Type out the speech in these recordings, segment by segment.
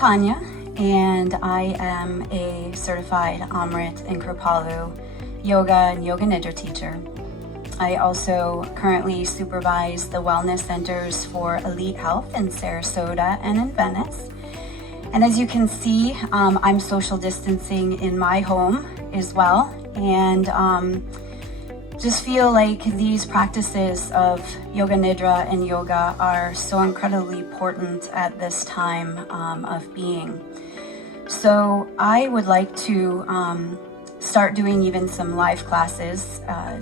Tonya, and I am a certified Amrit and Kripalu yoga and Yoga Nidra teacher. I also currently supervise the wellness centers for Elite Health in Sarasota and in Venice. And as you can see, I'm social distancing in my home as well, and just feel like these practices of Yoga Nidra and yoga are so incredibly important at this time of being. So I would like to start doing even some live classes,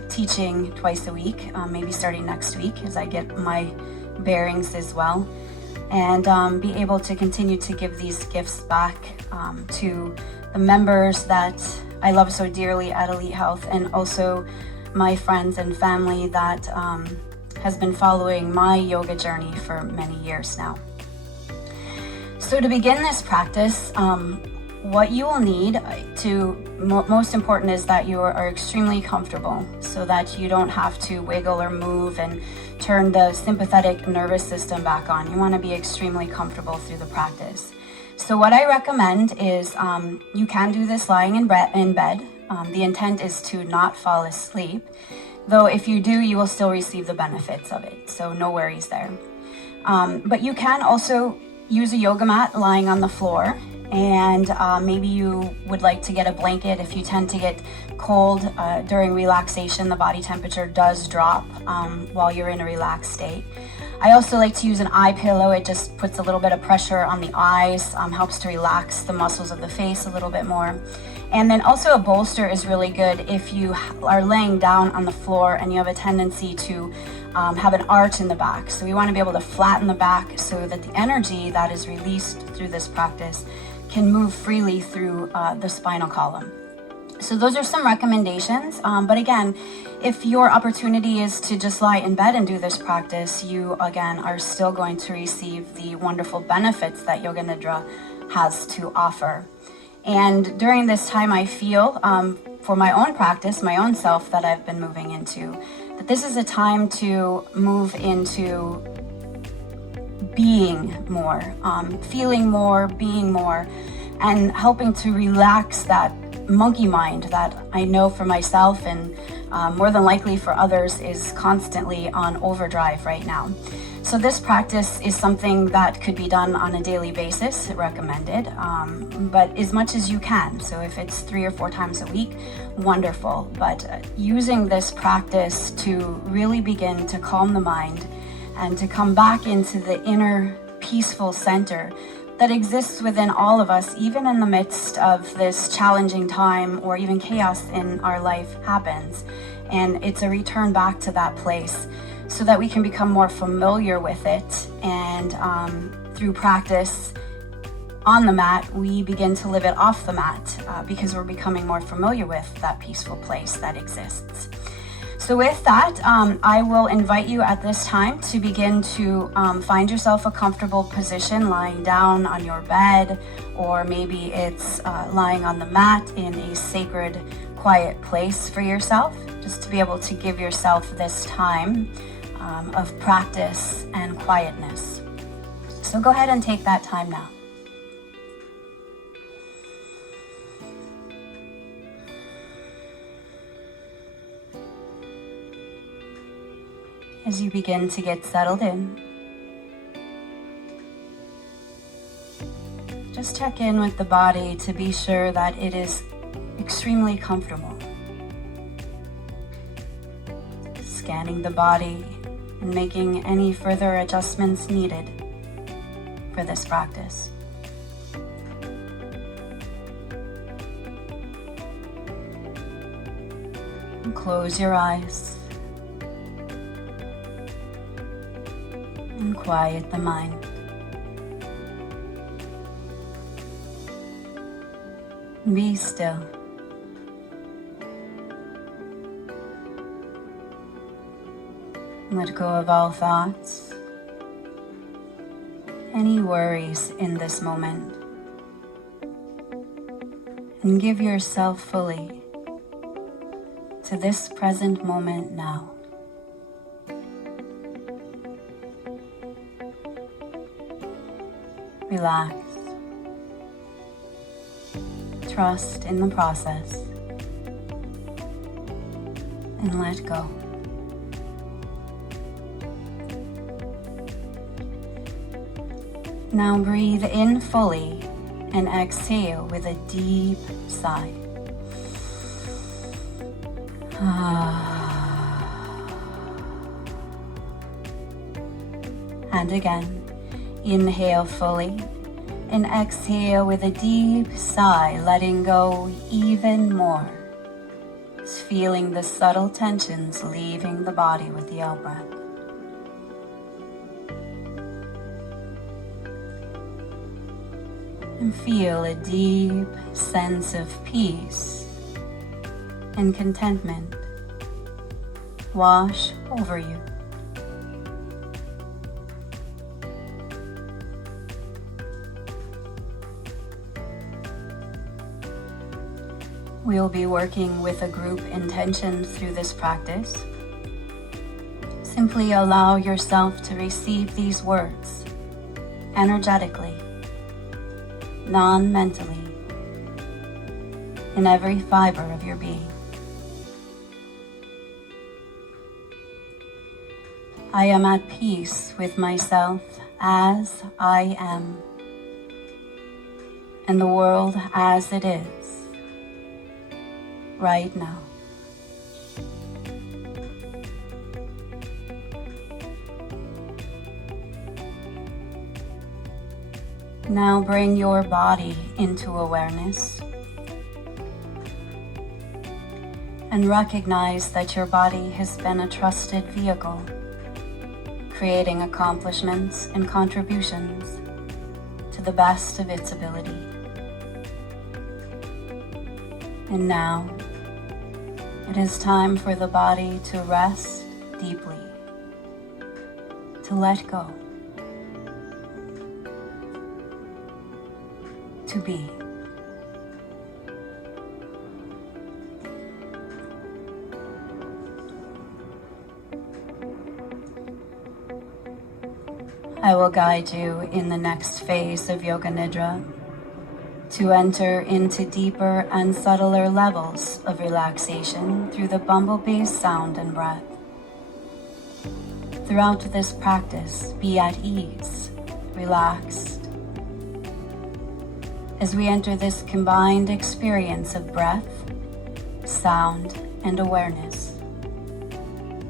teaching twice a week, maybe starting next week as I get my bearings as well, and be able to continue to give these gifts back to the members that I love so dearly at Elite Health, and also my friends and family that has been following my yoga journey for many years now. So to begin this practice, what you will need most important is that you are extremely comfortable, so that you don't have to wiggle or move and turn the sympathetic nervous system back on. You want to be extremely comfortable through the practice. So what I recommend is you can do this lying in bed. The intent is to not fall asleep, though if you do, you will still receive the benefits of it, so no worries there. But you can also use a yoga mat lying on the floor, and maybe you would like to get a blanket. If you tend to get cold during relaxation, the body temperature does drop while you're in a relaxed state. I also like to use an eye pillow. It just puts a little bit of pressure on the eyes, helps to relax the muscles of the face a little bit more. And then also a bolster is really good if you are laying down on the floor and you have a tendency to have an arch in the back. So we want to be able to flatten the back so that the energy that is released through this practice can move freely through the spinal column. So those are some recommendations, but again, if your opportunity is to just lie in bed and do this practice, you again are still going to receive the wonderful benefits that Yoga Nidra has to offer. And during this time, I feel for my own practice, my own self that I've been moving into, that this is a time to move into being more, feeling more, being more, and helping to relax that monkey mind that I know for myself and more than likely for others is constantly on overdrive right now. So this practice is something that could be done on a daily basis, recommended, but as much as you can. So if it's 3 or 4 times a week, wonderful. But using this practice to really begin to calm the mind and to come back into the inner peaceful center that exists within all of us, even in the midst of this challenging time or even chaos in our life happens. And it's a return back to that place so that we can become more familiar with it. And through practice on the mat, we begin to live it off the mat because we're becoming more familiar with that peaceful place that exists. So with that, I will invite you at this time to begin to find yourself a comfortable position, lying down on your bed, or maybe it's lying on the mat in a sacred, quiet place for yourself, just to be able to give yourself this time of practice and quietness. So go ahead and take that time now. As you begin to get settled in, just check in with the body to be sure that it is extremely comfortable. Scanning the body and making any further adjustments needed for this practice. And close your eyes. And quiet the mind. Be still. Let go of all thoughts, any worries in this moment, and give yourself fully to this present moment now. Relax trust in the process and let go. Now breathe in fully and exhale with a deep sigh. And again, inhale fully and exhale with a deep sigh, letting go even more. Just feeling the subtle tensions leaving the body with the out-breath. And feel a deep sense of peace and contentment wash over you. We'll be working with a group intention through this practice. Simply allow yourself to receive these words energetically, non-mentally, in every fiber of your being. I am at peace with myself as I am, and the world as it is, right now. Now bring your body into awareness and recognize that your body has been a trusted vehicle, creating accomplishments and contributions to the best of its ability. And now, it is time for the body to rest deeply, to let go, to be. I will guide you in the next phase of Yoga Nidra to enter into deeper and subtler levels of relaxation through the bumblebee's sound and breath. Throughout this practice, be at ease, relaxed, as we enter this combined experience of breath, sound, and awareness,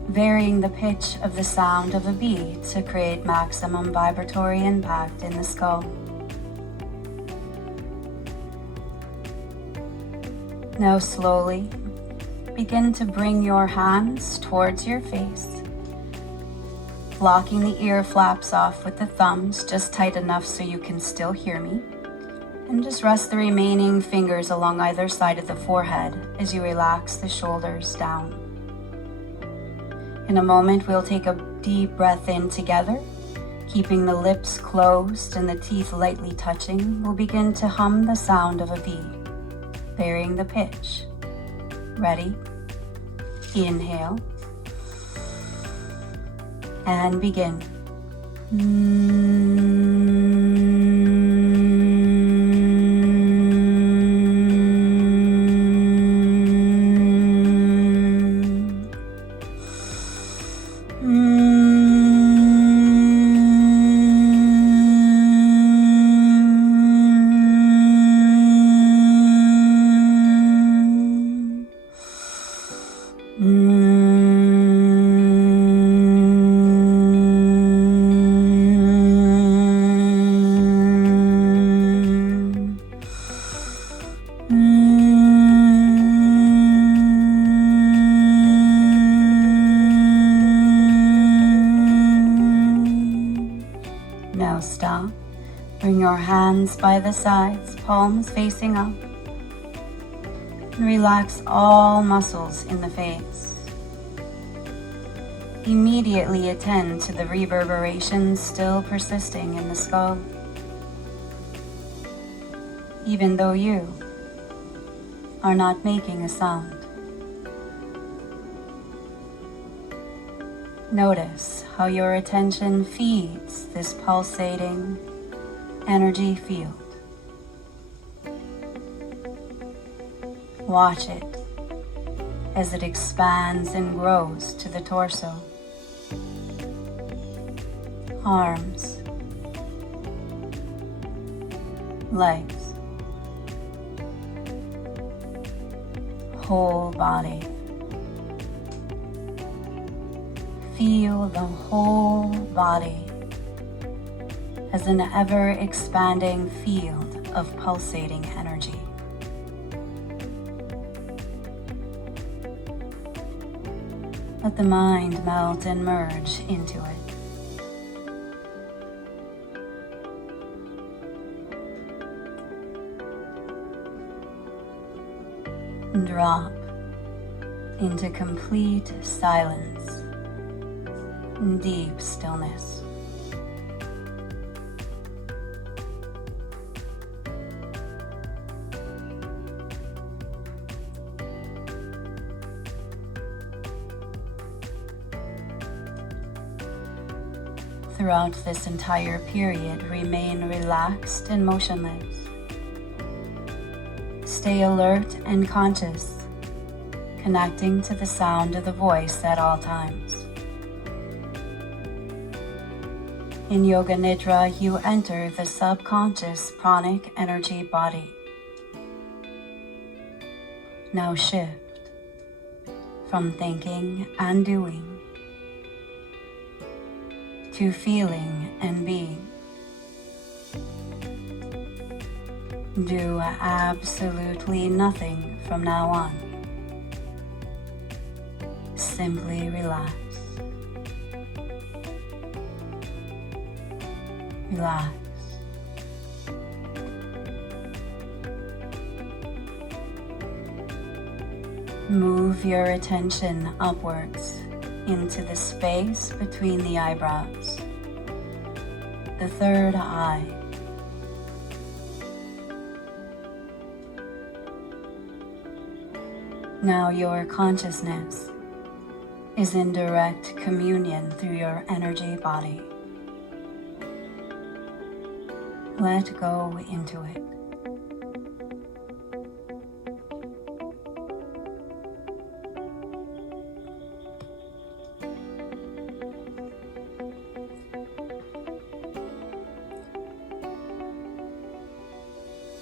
varying the pitch of the sound of a bee to create maximum vibratory impact in the skull. Now slowly begin to bring your hands towards your face, blocking the ear flaps off with the thumbs just tight enough so you can still hear me, and just rest the remaining fingers along either side of the forehead as you relax the shoulders down. In a moment, we'll take a deep breath in together, keeping the lips closed and the teeth lightly touching. We'll begin to hum the sound of a bee, varying the pitch. Ready? Inhale. And begin. Now stop. Bring your hands by the sides, palms facing up. And relax all muscles in the face. Immediately attend to the reverberations still persisting in the skull. Even though you are not making a sound. Notice how your attention feeds this pulsating energy field. Watch it as it expands and grows to the torso, arms, legs, whole body. Feel the whole body as an ever-expanding field of pulsating energy. Let the mind melt and merge into it. Drop into complete silence and deep stillness. Throughout this entire period, remain relaxed and motionless. Stay alert and conscious, connecting to the sound of the voice at all times. In Yoga Nidra, you enter the subconscious pranic energy body. Now shift from thinking and doing to feeling and being. Do absolutely nothing from now on. Simply relax. Relax. Move your attention upwards into the space between the eyebrows, the third eye. Now your consciousness is in direct communion through your energy body. Let go into it.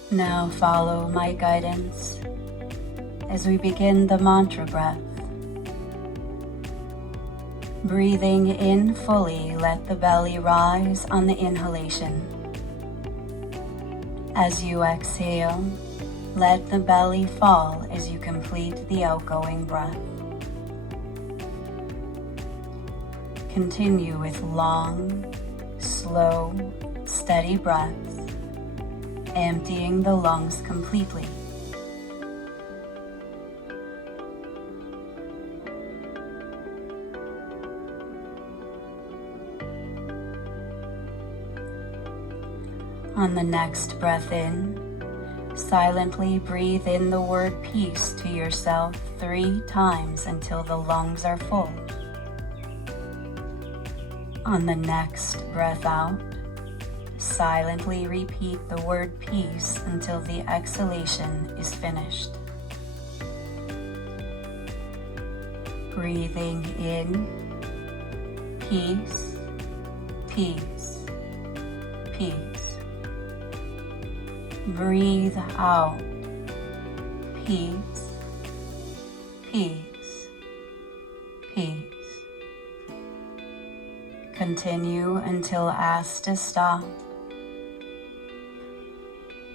Now follow my guidance as we begin the mantra breath. Breathing in fully, let the belly rise on the inhalation. As you exhale, let the belly fall as you complete the outgoing breath. Continue with long, slow, steady breaths, emptying the lungs completely. On the next breath in, silently breathe in the word peace to yourself 3 times until the lungs are full. On the next breath out, silently repeat the word peace until the exhalation is finished. Breathing in, peace, peace, peace. Breathe out, peace, peace, peace. Continue until asked to stop.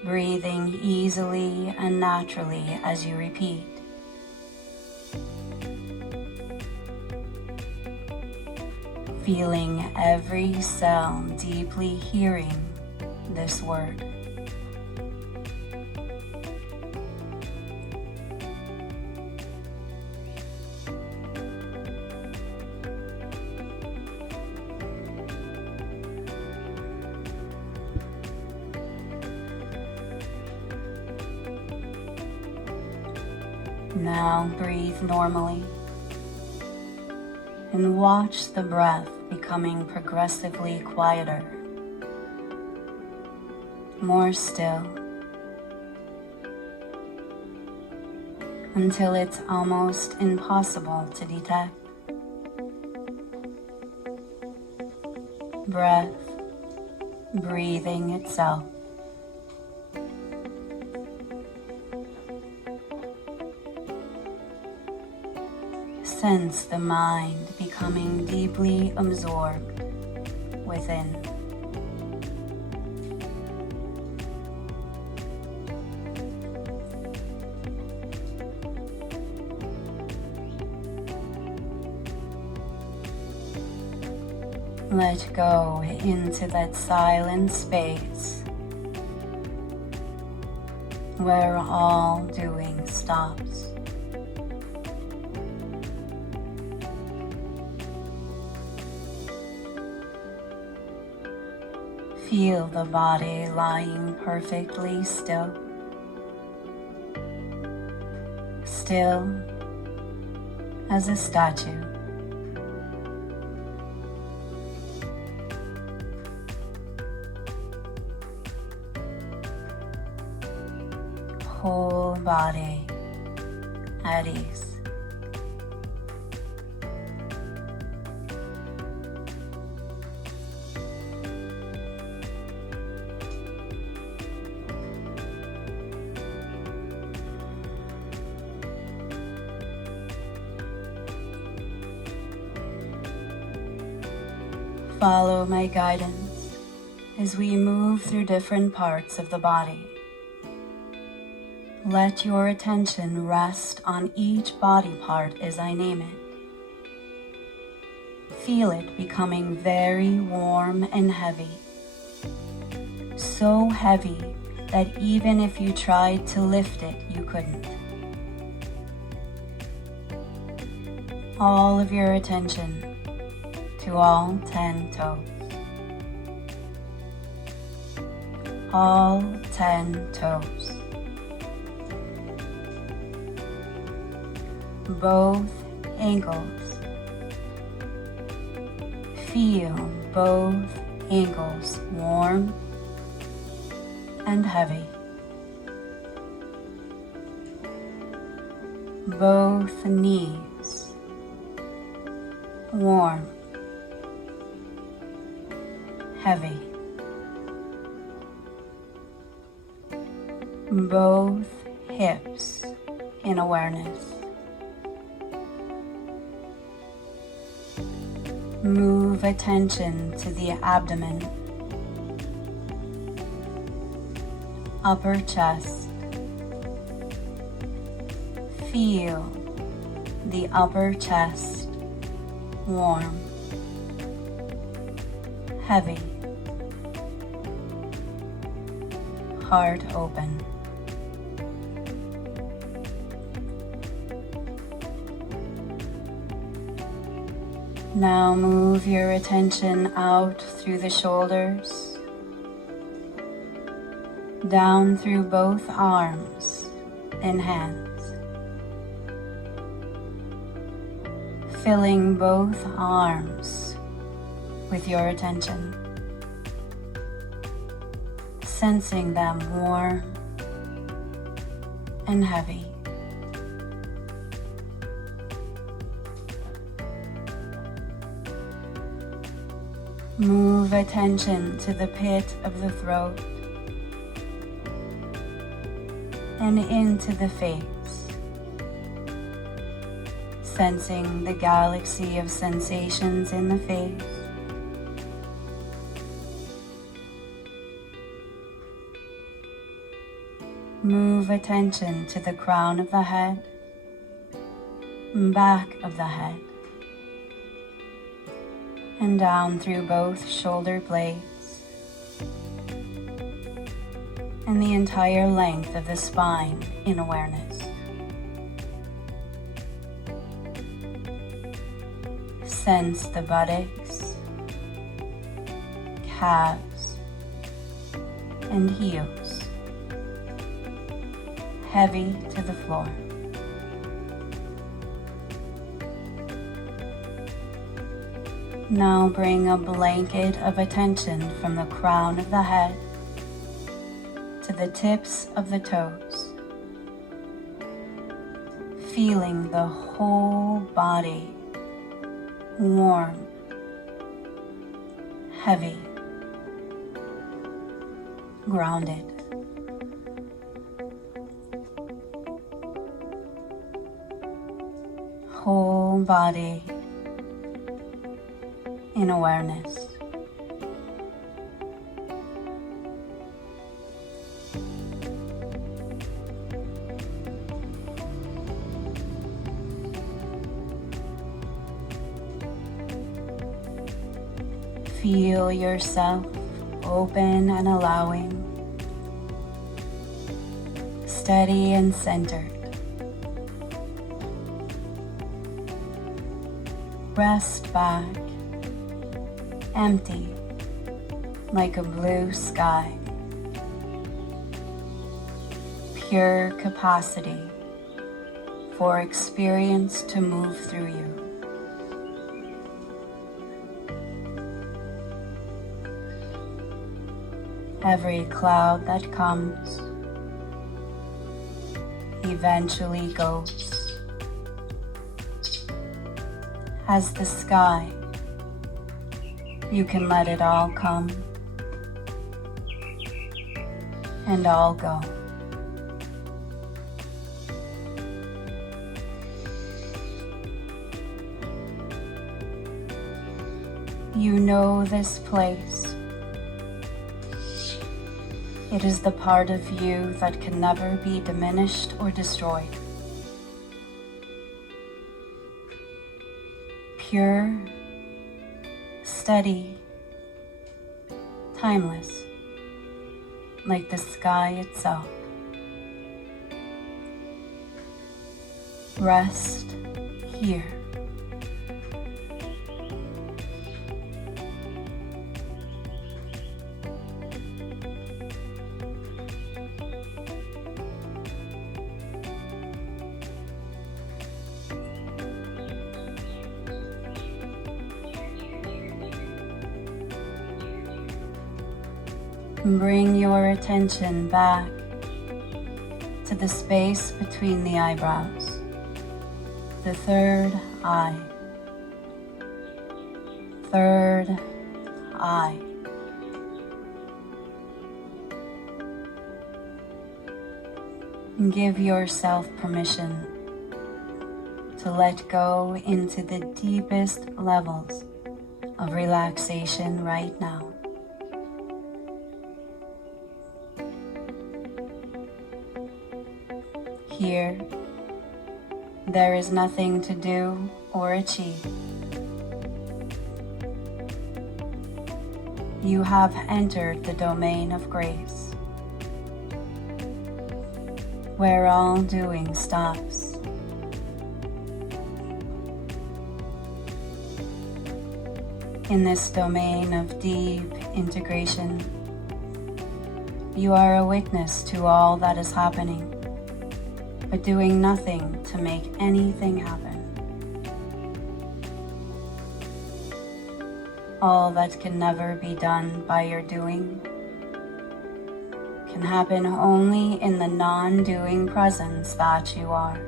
Breathing easily and naturally as you repeat. Feeling every cell deeply hearing this word. Now breathe normally and watch the breath becoming progressively quieter, more still. until it's almost impossible to detect. Breath breathing itself. Sense the mind becoming deeply absorbed within. Let go into that silent space where all doing stops. Feel the body lying perfectly still. Still as a statue. Whole body at ease. Follow my guidance as we move through different parts of the body. Let your attention rest on each body part as I name it. Feel it becoming very warm and heavy. So heavy that even if you tried to lift it, you couldn't. All of your attention to all 10 toes. All 10 toes. Both ankles. Feel both ankles warm and heavy. Both knees warm, heavy. Both hips in awareness. Move attention to the abdomen, upper chest. Feel the upper chest warm, heavy, heart open. Now move your attention out through the shoulders, down through both arms and hands, filling both arms with your attention, sensing them warm and heavy. Move attention to the pit of the throat and into the face, sensing the galaxy of sensations in the face. Move attention to the crown of the head, back of the head, and down through both shoulder blades and the entire length of the spine in awareness. Sense the buttocks, calves, and heels heavy to the floor. Now bring a blanket of attention from the crown of the head to the tips of the toes. feeling the whole body warm, heavy, grounded. Whole body in awareness. Feel yourself open and allowing, steady and centered. Rest back, empty, like a blue sky. Pure capacity for experience to move through you. Every cloud that comes eventually goes. As the sky, you can let it all come and all go. You know this place. It is the part of you that can never be diminished or destroyed. Pure, steady, timeless, like the sky itself. Rest here. Bring your attention back to the space between the eyebrows, the third eye. Third eye. Give yourself permission to let go into the deepest levels of relaxation right now. Here, there is nothing to do or achieve. You have entered the domain of grace, where all doing stops. In this domain of deep integration, you are a witness to all that is happening, but doing nothing to make anything happen. All that can never be done by your doing can happen only in the non-doing presence that you are.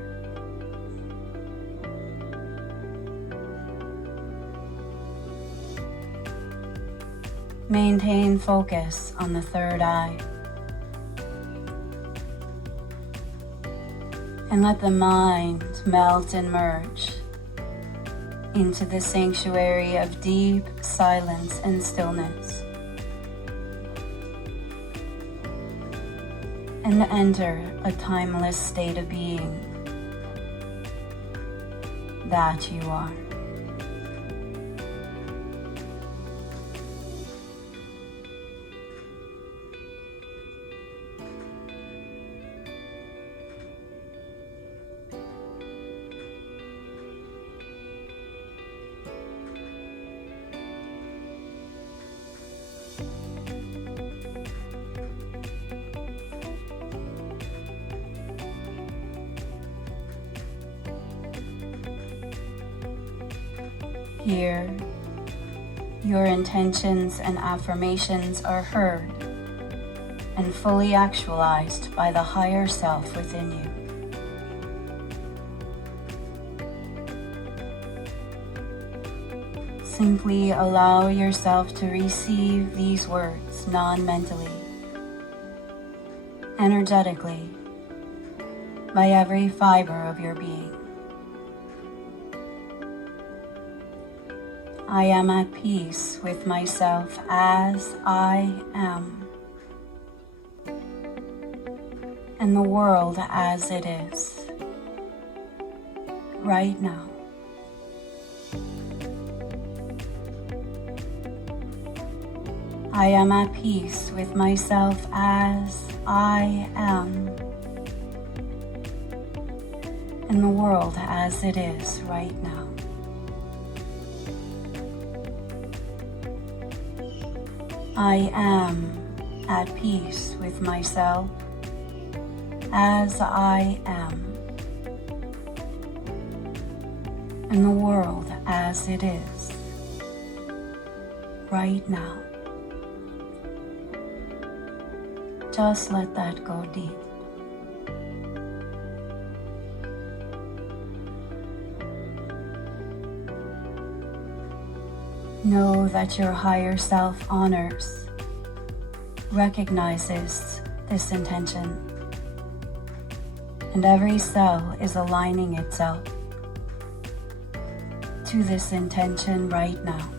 Maintain focus on the third eye. And let the mind melt and merge into the sanctuary of deep silence and stillness. And enter a timeless state of being that you are. Here, your intentions and affirmations are heard and fully actualized by the higher self within you. Simply allow yourself to receive these words non-mentally, energetically, by every fiber of your being. I am at peace with myself as I am, and the world as it is, right now. I am at peace with myself as I am, and the world as it is right now. I am at peace with myself as I am, and the world as it is right now. Just let that go deep. Know that your higher self honors, recognizes this intention, and every cell is aligning itself to this intention right now.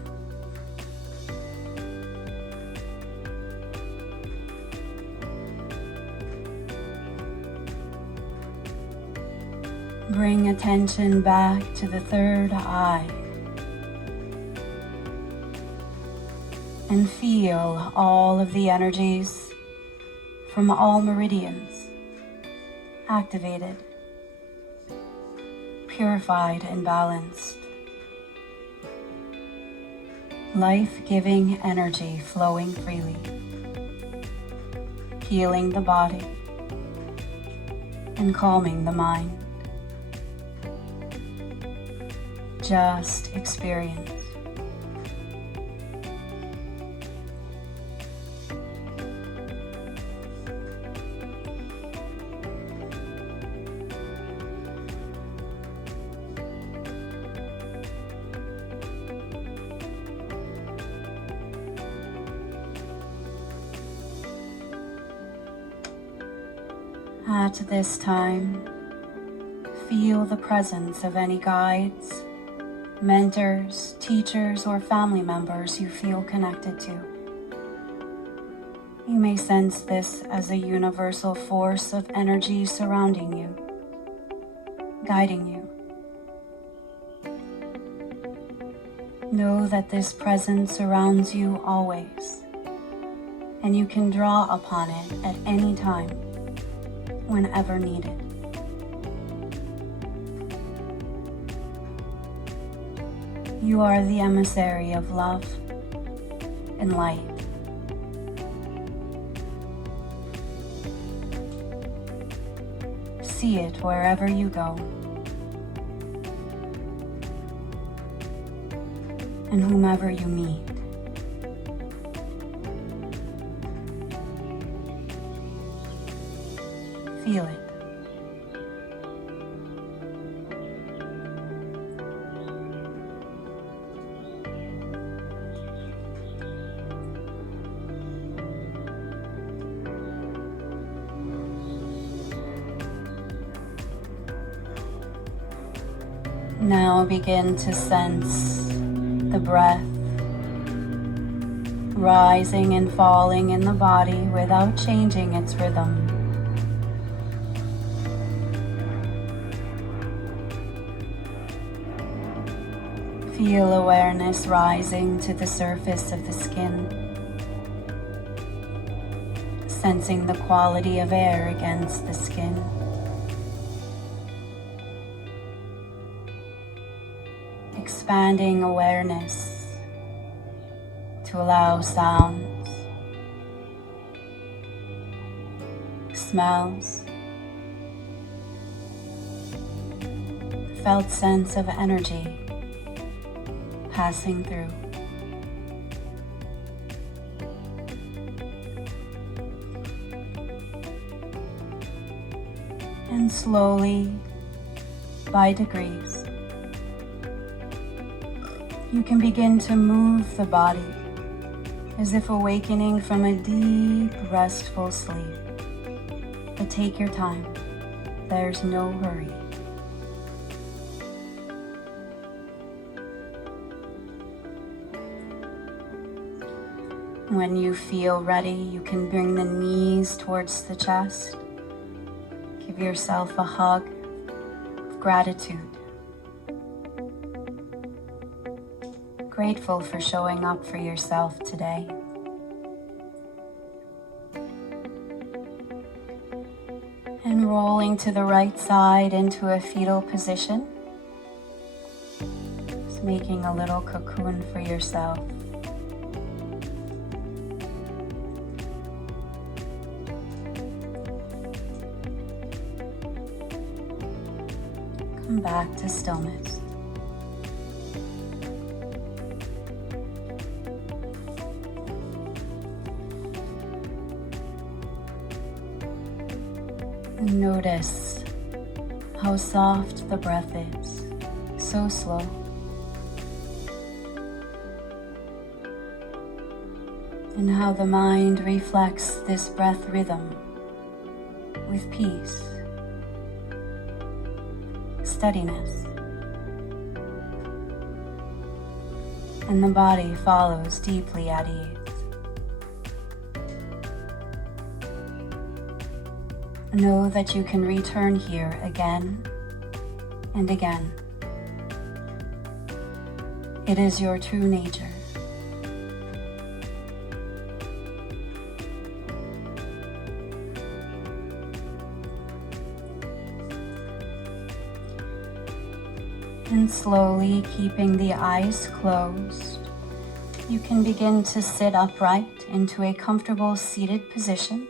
Bring attention back to the third eye and feel all of the energies from all meridians activated, purified and balanced. Life-giving energy flowing freely, healing the body and calming the mind. Just experience. At this time, feel the presence of any guides, mentors, teachers, or family members you feel connected to. You may sense this as a universal force of energy surrounding you, guiding you. Know that this presence surrounds you always, and you can draw upon it at any time, whenever needed. You are the emissary of love and light. See it wherever you go, and whomever you meet. Feel it. Now begin to sense the breath rising and falling in the body without changing its rhythm. Feel awareness rising to the surface of the skin, sensing the quality of air against the skin. Expanding awareness to allow sounds, smells, felt sense of energy passing through. And slowly, by degrees, You can begin to move the body as if awakening from a deep, restful sleep. But take your time. There's no hurry. When you feel ready, you can bring the knees towards the chest. Give yourself a hug of gratitude. Grateful for showing up for yourself today. And rolling to the right side into a fetal position. Just making a little cocoon for yourself. Come back to stillness. And notice how soft the breath is, so slow. And how the mind reflects this breath rhythm with peace, steadiness, and the body follows deeply at ease. Know that you can return here again and again. It is your true nature. And slowly, keeping the eyes closed, you can begin to sit upright into a comfortable seated position.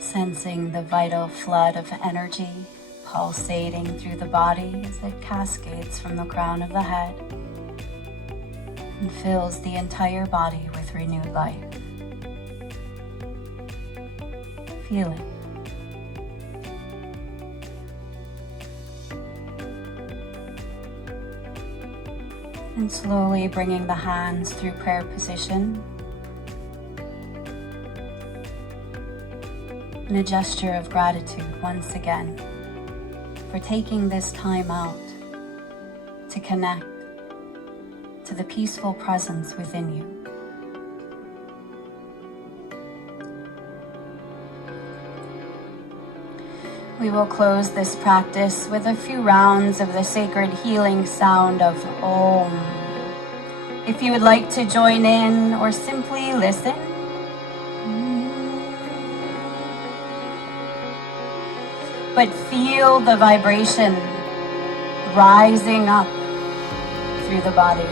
Sensing the vital flood of energy pulsating through the body as it cascades from the crown of the head and fills the entire body with renewed life. Feel it. And slowly bringing the hands through prayer position and a gesture of gratitude once again for taking this time out to connect to the peaceful presence within you. We will close this practice with a few rounds of the sacred healing sound of Om. If you would like to join in or simply listen, but feel the vibration rising up through the body.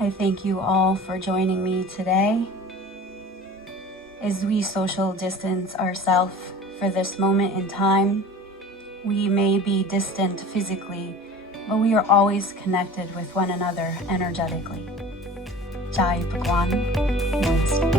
I thank you all for joining me today as we social distance ourselves for this moment in time. We may be distant physically, but we are always connected with one another energetically. Jai Bhagwan. Namaste.